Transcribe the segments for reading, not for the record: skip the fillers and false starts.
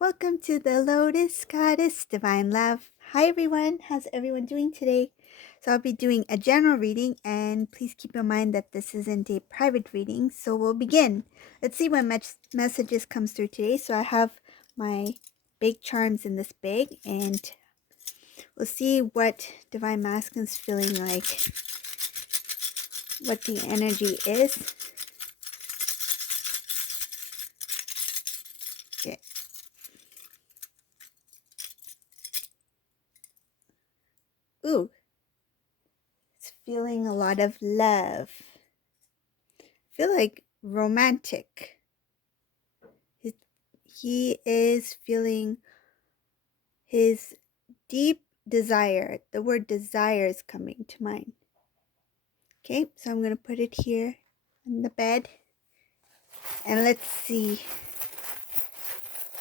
Welcome to the Lotus Goddess Divine Love. Hi everyone, how's everyone doing today? So I'll be doing a general reading, and please keep in mind that this isn't a private reading. So we'll begin. Let's see what messages comes through today. So I have my big charms in this bag, and we'll see what Divine Masculine's feeling like, what the energy is. Okay. Ooh, it's feeling a lot of love. I feel like romantic. He is feeling his deep desire. The word desire is coming to mind. Okay, so I'm going to put it here on the bed. And let's see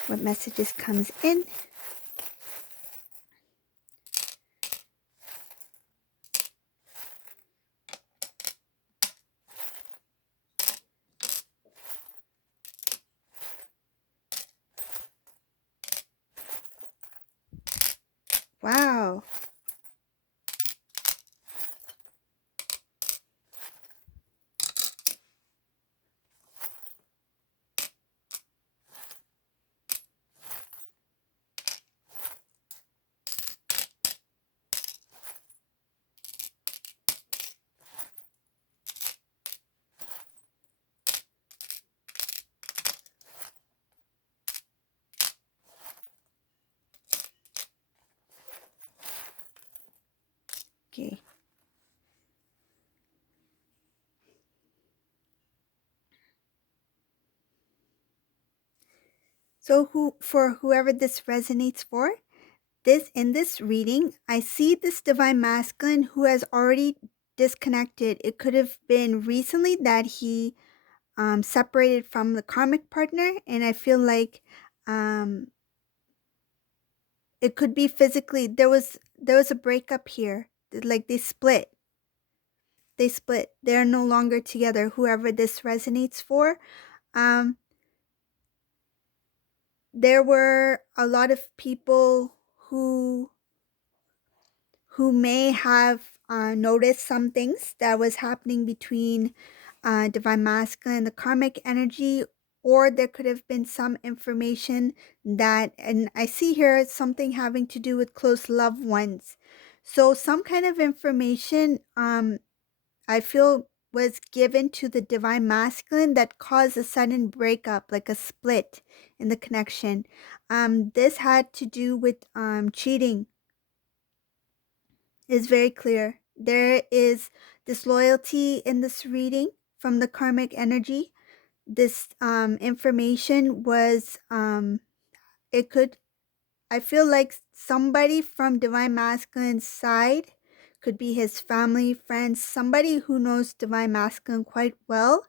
what messages comes in. Wow. Okay. So for whoever this resonates for, in this reading, I see this divine masculine who has already disconnected. It could have been recently that he separated from the karmic partner, and I feel like it could be physically. There was a breakup here. Like they split. They're no longer together. Whoever this resonates for, there were a lot of people who may have noticed some things that was happening between divine masculine and the karmic energy, or there could have been some information that, and I see here something having to do with close loved ones. So some kind of information I feel was given to the divine masculine that caused a sudden breakup, like a split in the connection. This had to do with cheating. Is very clear. There is disloyalty in this reading from the karmic energy. This information was, it could, I feel like somebody from divine masculine's side, could be his family, friends, somebody who knows divine masculine quite well.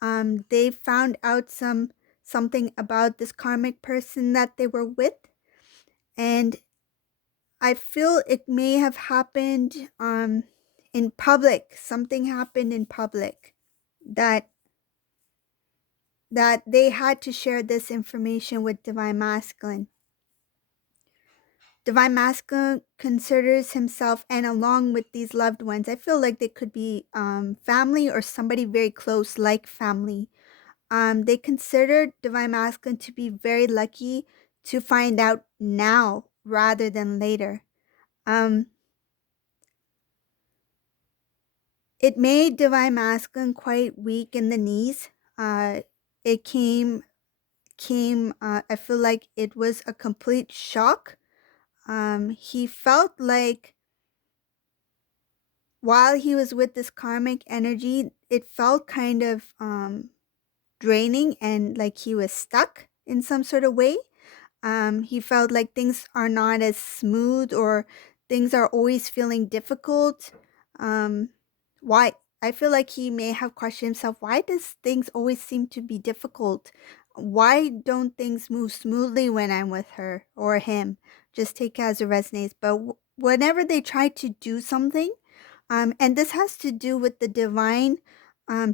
They found out something about this karmic person that they were with, and I feel it may have happened in public. Something happened in public that they had to share this information with divine masculine. Divine masculine considers himself, and along with these loved ones, I feel like they could be family or somebody very close, like family. They consider divine masculine to be very lucky to find out now rather than later. It made divine masculine quite weak in the knees. It came. I feel like it was a complete shock. He felt like while he was with this karmic energy, it felt kind of draining and like he was stuck in some sort of way. He felt like things are not as smooth, or things are always feeling difficult. Why? I feel like he may have questioned himself. Why does things always seem to be difficult? Why don't things move smoothly when I'm with her or him? Just take it as it resonates. But whenever they try to do something, and this has to do with the divine,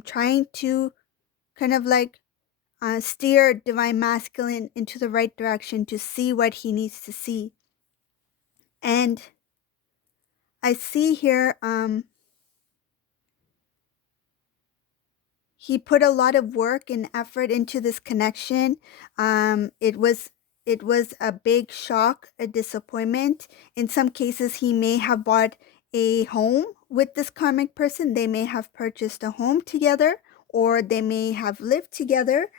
trying to kind of like steer divine masculine into the right direction to see what he needs to see. And I see here, he put a lot of work and effort into this connection. It was a big shock, a disappointment. In some cases, he may have bought a home with this karmic person. They may have purchased a home together, or they may have lived together,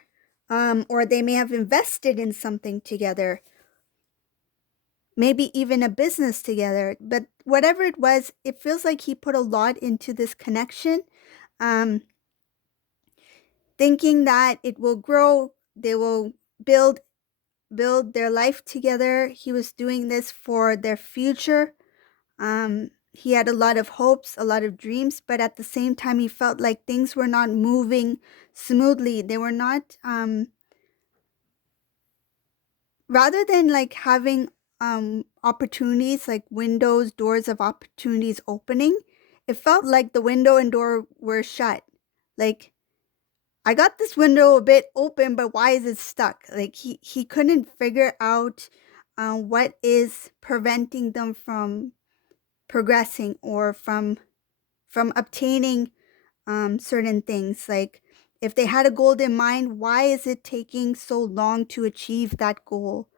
or they may have invested in something together, maybe even a business together. But whatever it was, it feels like he put a lot into this connection. Um, Thinking that it will grow, they will build their life together. He was doing this for their future. He had a lot of hopes, a lot of dreams, but at the same time, he felt like things were not moving smoothly. They were not, rather than like having opportunities, like windows, doors of opportunities opening, it felt like the window and door were shut. Like, I got this window a bit open, but why is it stuck? Like, he couldn't figure out what is preventing them from progressing, or from obtaining certain things. Like, if they had a goal in mind, why is it taking so long to achieve that goal?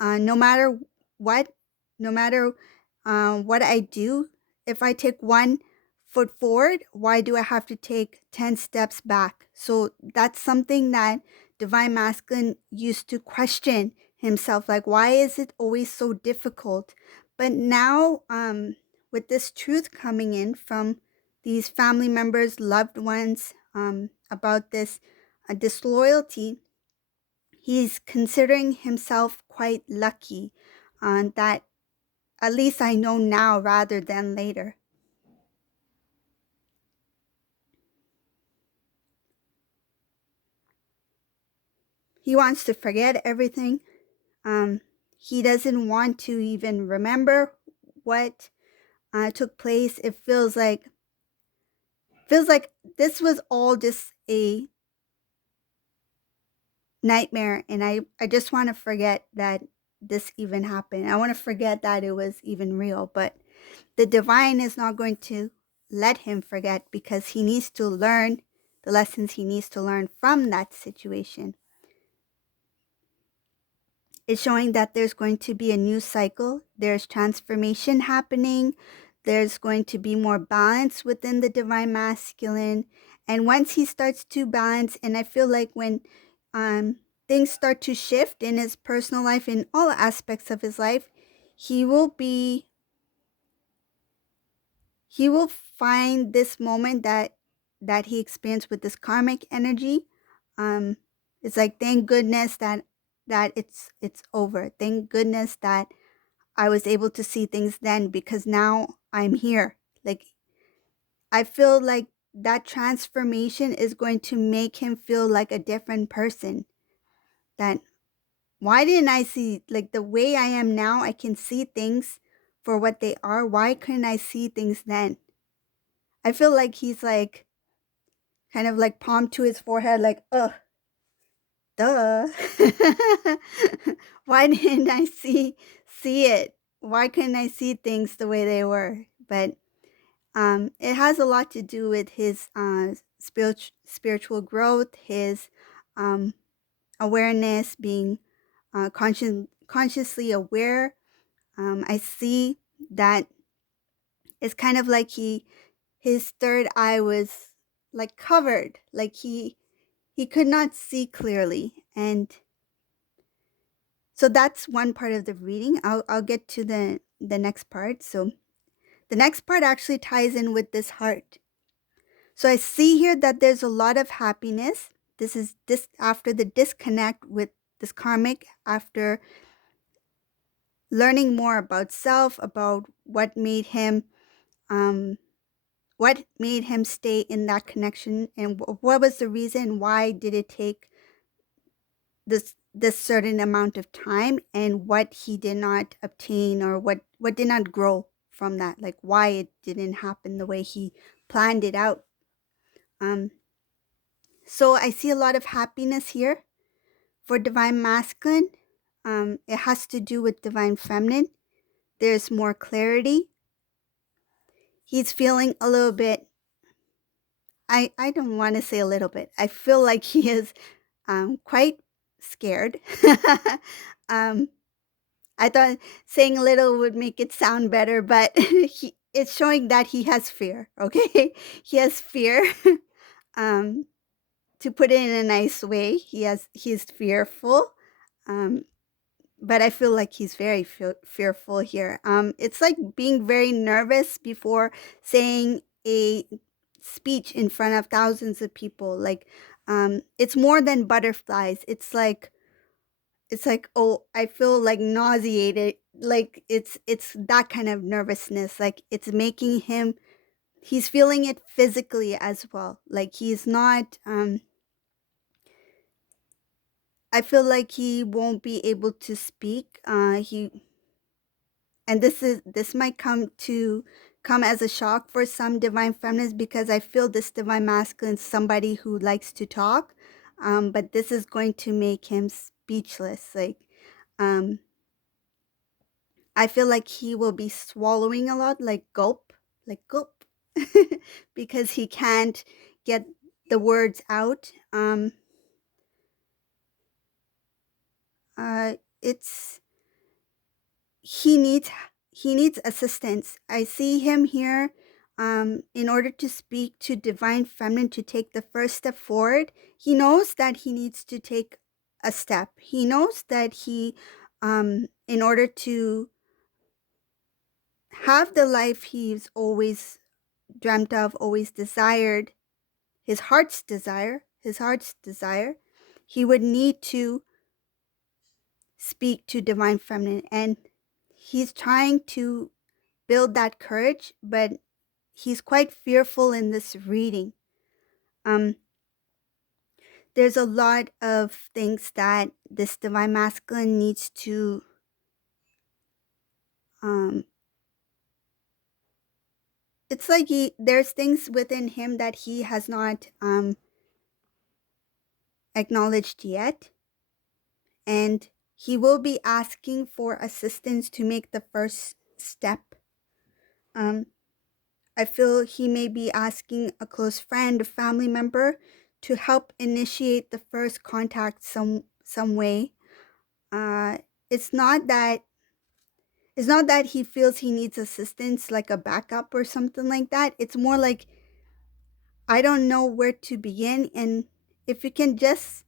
No matter what, no matter what I do, if I take 1 foot forward, why do I have to take 10 steps back? So that's something that Divine Masculine used to question himself, like, why is it always so difficult? But now, with this truth coming in from these family members, loved ones, about this disloyalty, he's considering himself quite lucky, that at least I know now rather than later. He wants to forget everything. Um, he doesn't want to even remember what took place. It feels like this was all just a nightmare, and I just want to forget that this even happened. I want to forget that it was even real. But the divine is not going to let him forget, because he needs to learn the lessons he needs to learn from that situation. It's showing that there's going to be a new cycle. There's transformation happening. There's going to be more balance within the divine masculine. And once he starts to balance, and I feel like when um, things start to shift in his personal life, in all aspects of his life, he will be he will find this moment that he experienced with this karmic energy. um it's like, thank goodness that it's over. Thank goodness that I was able to see things then, because now I'm here. Like, I feel like that transformation is going to make him feel like a different person. That, why didn't I see, like, the way I am now, I can see things for what they are. Why couldn't I see things then? I feel like he's like, kind of like palm to his forehead, like, ugh, duh. Why didn't I see it? Why couldn't I see things the way they were? But it has a lot to do with his spiritual growth, his um, awareness, being consciously aware. I see that it's kind of like his third eye was like covered, like he could not see clearly. And so that's one part of the reading. I'll get to the next part. So the next part actually ties in with this heart. So I see here that there's a lot of happiness. This is this after the disconnect with this karmic, after learning more about self, about um what made him stay in that connection, and what was the reason, why did it take this certain amount of time, and what he did not obtain, or what did not grow from that, like why it didn't happen the way he planned it out. um so I see a lot of happiness here. For divine masculine, it has to do with divine feminine. There's more clarity. He's feeling a little bit, I don't want to say a little bit. I feel like he is quite scared. um, I thought saying a little would make it sound better, but it's showing that he has fear, okay? He has fear. um, to put it in a nice way, he's fearful. Um, but I feel like he's very fearful here. It's like being very nervous before saying a speech in front of thousands of people. Like, it's more than butterflies. It's like, oh, I feel like nauseated. Like it's that kind of nervousness. Like it's making him. He's feeling it physically as well. Like he's not. I feel like he won't be able to speak. He and this might come as a shock for some divine feminists because I feel this divine masculine is somebody who likes to talk, but this is going to make him speechless. Like, um, I feel like he will be swallowing a lot, like gulp, because he can't get the words out. It's he needs he needs assistance. I see him here in order to speak to divine feminine to take the first step forward. He knows that he needs to take a step. He knows that he in order to have the life he's always dreamt of, always desired, his heart's desire, he would need to speak to divine feminine, and he's trying to build that courage, but he's quite fearful in this reading. Um, there's a lot of things that this divine masculine needs to it's like there's things within him that he has not acknowledged yet, and he will be asking for assistance to make the first step. um, I feel he may be asking a close friend, a family member, to help initiate the first contact some way. Uh, it's not that he feels he needs assistance, like a backup or something like that. It's more like I don't know where to begin, and if you can just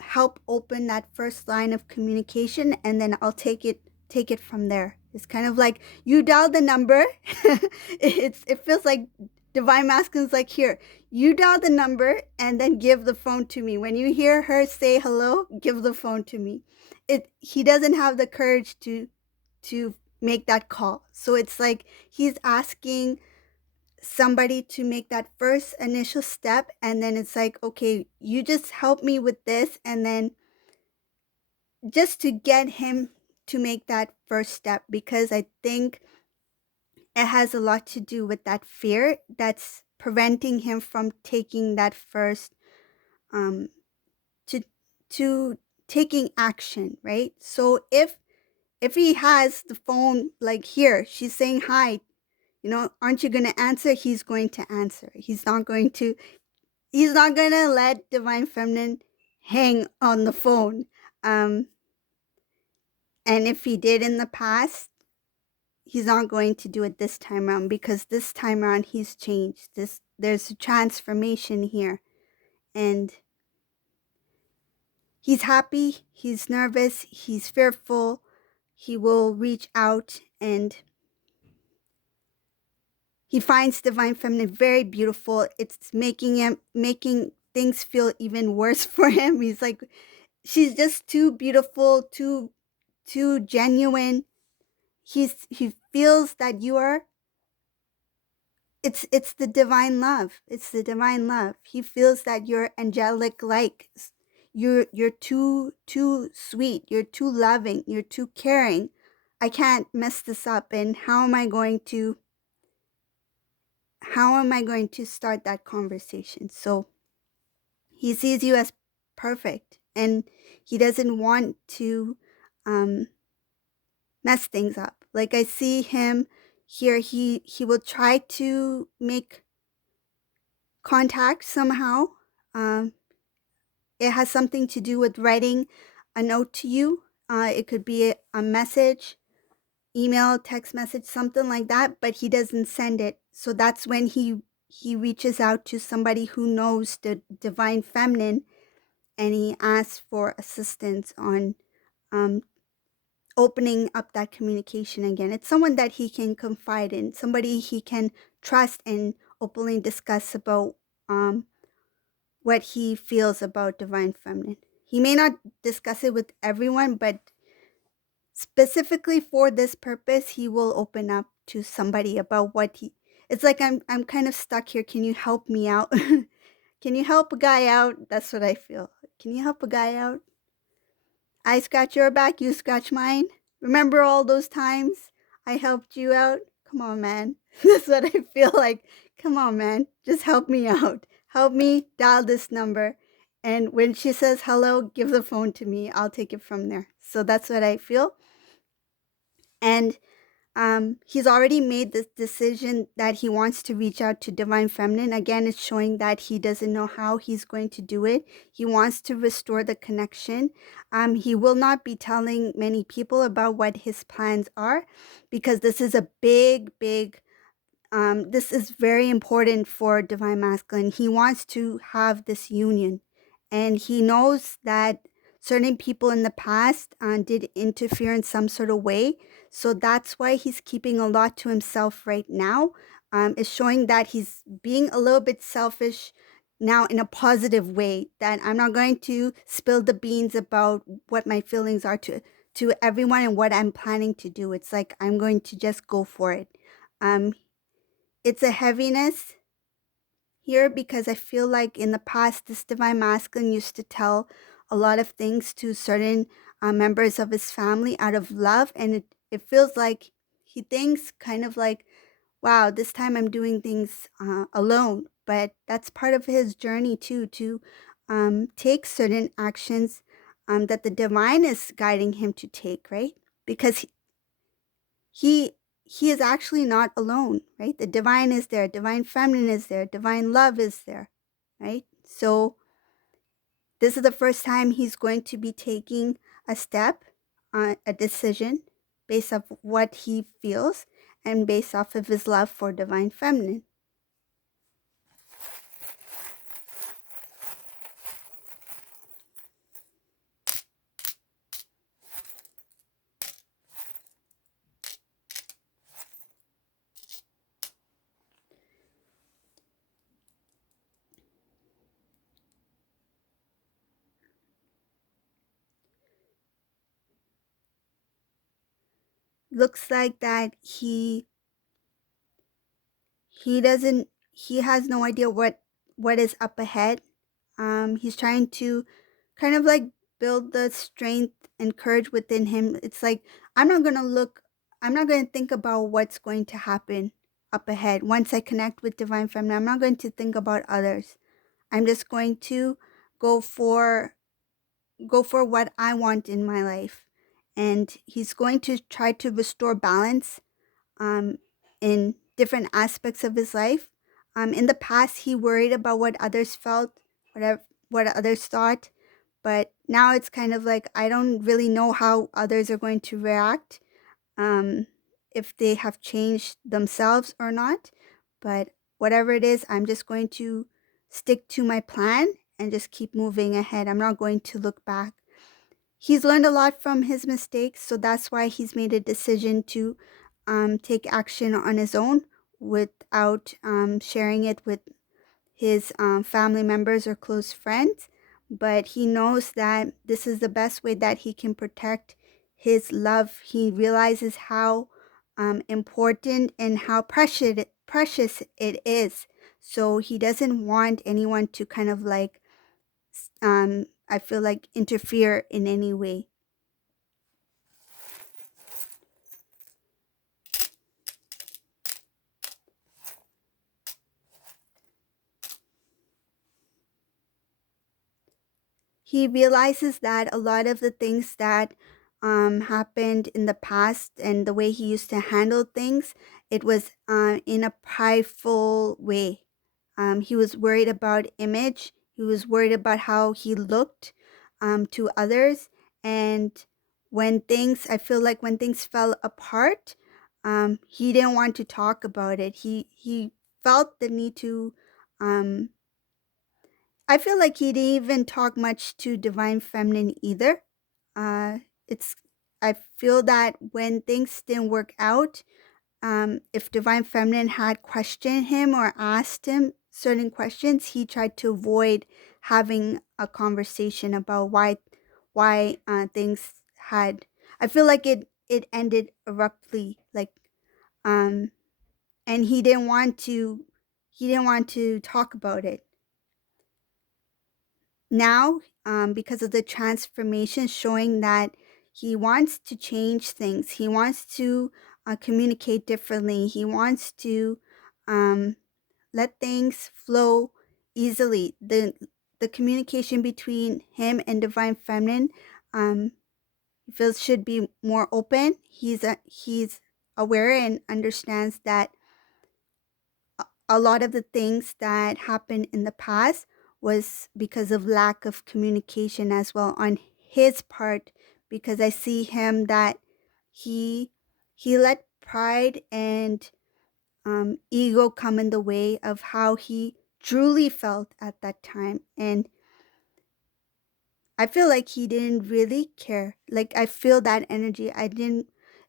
help open that first line of communication, and then I'll take it from there. It's kind of like you dial the number. It feels like divine masculine's like, here, you dial the number and then give the phone to me. When you hear her say hello, give the phone to me. He doesn't have the courage to make that call. So it's like he's asking somebody to make that first initial step, and then it's like, okay, you just help me with this, and then just to get him to make that first step, because I think it has a lot to do with that fear that's preventing him from taking that first um to to taking action, right? So if he has the phone, like, here, she's saying hi, aren't you going to answer? He's going to answer. He's not going to let divine feminine hang on the phone. And if he did in the past, he's not going to do it this time around, because this time around he's changed. There's a transformation here, and he's happy, he's nervous, he's fearful. He will reach out, and he finds divine feminine very beautiful. It's making things feel even worse for him. He's like, she's just too beautiful, too genuine. He feels that you are. It's the divine love. It's the divine love. He feels that you're angelic like. You're too sweet. You're too loving. You're too caring. I can't mess this up. And how am I going to start that conversation? So he sees you as perfect, and he doesn't want to um, mess things up. Like I see him here, he will try to make contact somehow. Um, it has something to do with writing a note to you. It could be a message, email, text message, something like that, but he doesn't send it. So that's when he reaches out to somebody who knows the divine feminine, and he asks for assistance on um, opening up that communication again. It's someone that he can confide in, somebody he can trust and openly discuss about um, what he feels about divine feminine. He may not discuss it with everyone, but specifically for this purpose, he will open up to somebody about what he. It's like I'm kind of stuck here. Can you help me out? Can you help a guy out? That's what I feel. Can you help a guy out? I scratch your back, you scratch mine. Remember all those times I helped you out? Come on, man. That's what I feel like. Come on, man. Just help me out. Help me dial this number. And when she says hello, give the phone to me. I'll take it from there. So that's what I feel. And he's already made this decision that he wants to reach out to divine feminine. Again, it's showing that he doesn't know how he's going to do it. He wants to restore the connection. He will not be telling many people about what his plans are, because this is a big this is very important for divine masculine. He wants to have this union, and he knows that certain people in the past did interfere in some sort of way. So that's why he's keeping a lot to himself right now. It's showing that he's being a little bit selfish now in a positive way, that I'm not going to spill the beans about what my feelings are to everyone and what I'm planning to do. It's like I'm going to just go for it. Um, it's a heaviness here because I feel like in the past, this divine masculine used to tell a lot of things to certain members of his family out of love. And it feels like he thinks kind of like, wow, this time I'm doing things alone. But that's part of his journey too, to take certain actions that the divine is guiding him to take, right? Because he he is actually not alone, right? The divine is there, divine feminine is there, divine love is there, right? So this is the first time he's going to be taking a step, a decision based off what he feels and based off of his love for divine feminine. Looks like that he has no idea what is up ahead. He's trying to kind of like build the strength and courage within him. It's like I'm not gonna look, I'm not gonna think about what's going to happen up ahead. Once I connect with divine feminine, I'm not going to think about others. I'm just going to go for what I want in my life. And he's going to try to restore balance um, in different aspects of his life. In the past, he worried about what others felt, whatever what others thought, but now it's kind of like I don't really know how others are going to react, um, if they have changed themselves or not. But whatever it is, I'm just going to stick to my plan and just keep moving ahead. I'm not going to look back. He's learned a lot from his mistakes, so that's why he's made a decision to take action on his own without sharing it with his family members or close friends. But he knows that this is the best way that he can protect his love. He realizes how important and how precious it is. So he doesn't want anyone to kind of like, I feel like, interfere in any way. he realizes that a lot of the things that happened in the past and the way he used to handle things, it was in a prideful way. He was worried about image. He was worried about how he looked to others. And I feel like when things fell apart, he didn't want to talk about it. He felt the need to um, I feel like he didn't even talk much to Divine Feminine either. Uh, it's I feel that when things didn't work out, if Divine Feminine had questioned him or asked him certain questions, he tried to avoid having a conversation about why things had. I feel like it ended abruptly, like um, and he didn't want to talk about it. Now, because of the transformation showing that he wants to change things, he wants to communicate differently, he wants to um, let things flow easily. The communication between him and Divine Feminine, um, he feels should be more open. He's aware and understands that a lot of the things that happened in the past was because of lack of communication as well on his part, because I see him that he he let pride and ego come in the way of how he truly felt at that time. And I feel like he didn't really care. Like I feel that energy.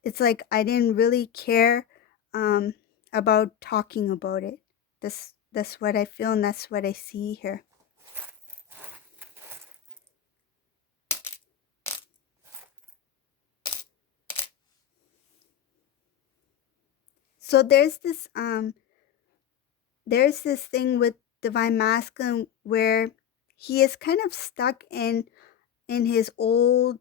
It's like I didn't really care um about talking about it. That's what I feel and that's what I see here. So there's this thing with Divine Masculine where he is kind of stuck in his old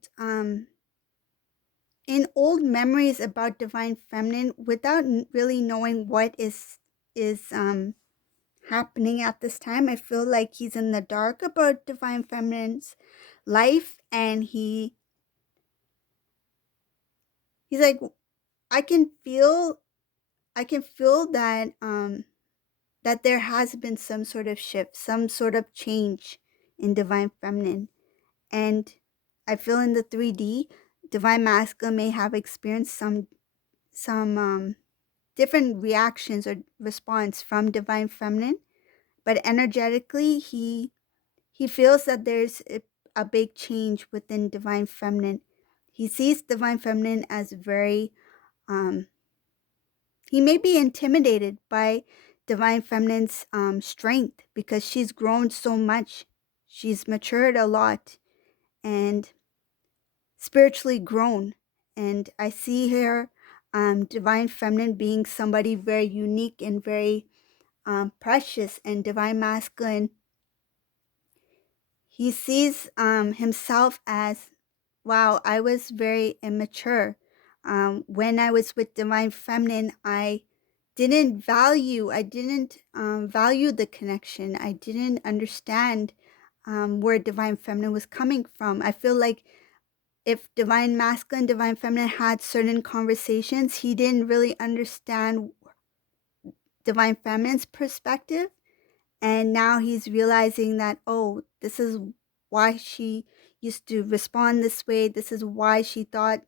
memories about Divine Feminine without really knowing what is happening at this time. I feel like he's in the dark about Divine Feminine's life, and he's like, I can feel I can feel that there has been some sort of shift, some sort of change in Divine Feminine. And I feel in the 3D, Divine Masculine may have experienced some different reactions or response from Divine Feminine, but energetically he feels that there's a big change within Divine Feminine. He sees Divine Feminine as very um he may be intimidated by Divine Feminine's strength because she's grown so much. She's matured a lot and spiritually grown. And I see her, Divine Feminine, being somebody very unique and very precious, and Divine Masculine, he sees himself as, wow, I was very immature. When I was with Divine Feminine, I didn't value the connection. I didn't understand where Divine Feminine was coming from. I feel like if Divine Masculine, Divine Feminine had certain conversations, he didn't really understand Divine Feminine's perspective. And now he's realizing that, oh, this is why she used to respond this way. This is why she thought,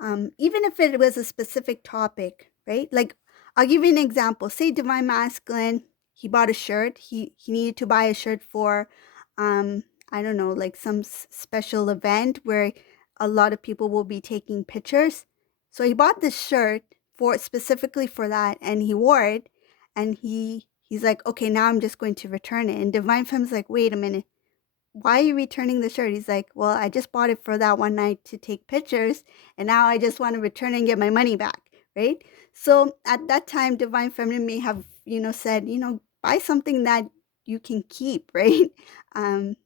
even if it was a specific topic, right? Like, I'll give you an example. Say Divine Masculine, he bought a shirt. He needed to buy a shirt for, I don't know, like some special event where a lot of people will be taking pictures. So he bought this shirt for specifically for that, and he wore it, and he's like, okay, now I'm just going to return it. And Divine Femme's like, wait a minute, why are you returning the shirt? He's like, well, I just bought it for that one night to take pictures, and now I just want to return it and get my money back, right? So at that time, Divine Feminine may have, said, buy something that you can keep, right? Um,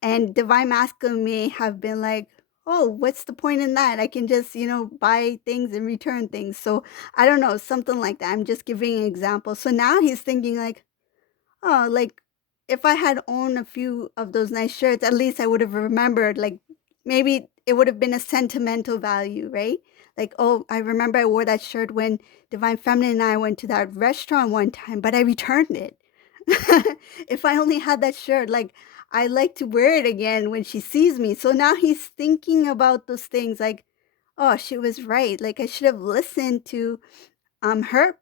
and Divine Masculine may have been like, oh, what's the point in that? I can just, buy things and return things. So I don't know, something like that. I'm just giving an example. So now he's thinking like, oh, like if I had owned a few of those nice shirts, at least I would have remembered, like, maybe it would have been a sentimental value, right? Like, "Oh, I remember I wore that shirt when Divine Feminine and I went to that restaurant one time, but I returned it." If I only had that shirt, like, I like to wear it again when she sees me. So now he's thinking about those things like, "Oh, she was right. Like, I should have listened to her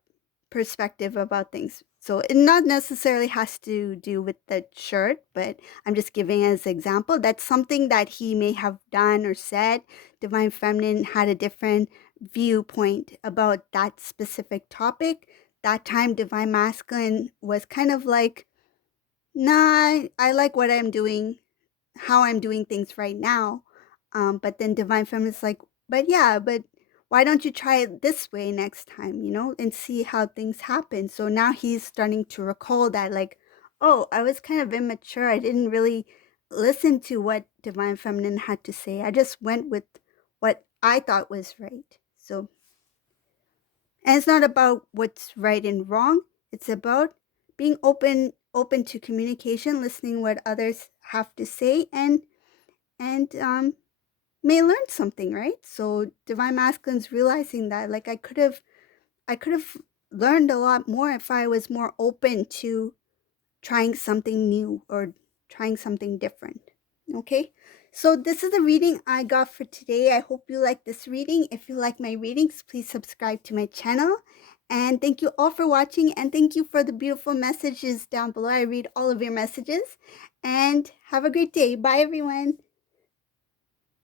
perspective about things." So it not necessarily has to do with the shirt, but I'm just giving as an example. That's something that he may have done or said. Divine Feminine had a different viewpoint about that specific topic. That time, Divine Masculine was kind of like, nah, I like what I'm doing, how I'm doing things right now. But then Divine Feminine's like, but yeah, but why don't you try it this way next time, and see how things happen? So now he's starting to recall that, like, oh, I was kind of immature. I didn't really listen to what Divine Feminine had to say. I just went with what I thought was right. So, and it's not about what's right and wrong. It's about being open to communication, listening what others have to say, and may learn something, right? So Divine Masculine's realizing that, like, I could have learned a lot more if I was more open to trying something new or trying something different. Okay? So this is the reading I got for today. I hope you like this reading. If you like my readings, please subscribe to my channel. And thank you all for watching, and thank you for the beautiful messages down below. I read all of your messages. And have a great day. Bye everyone.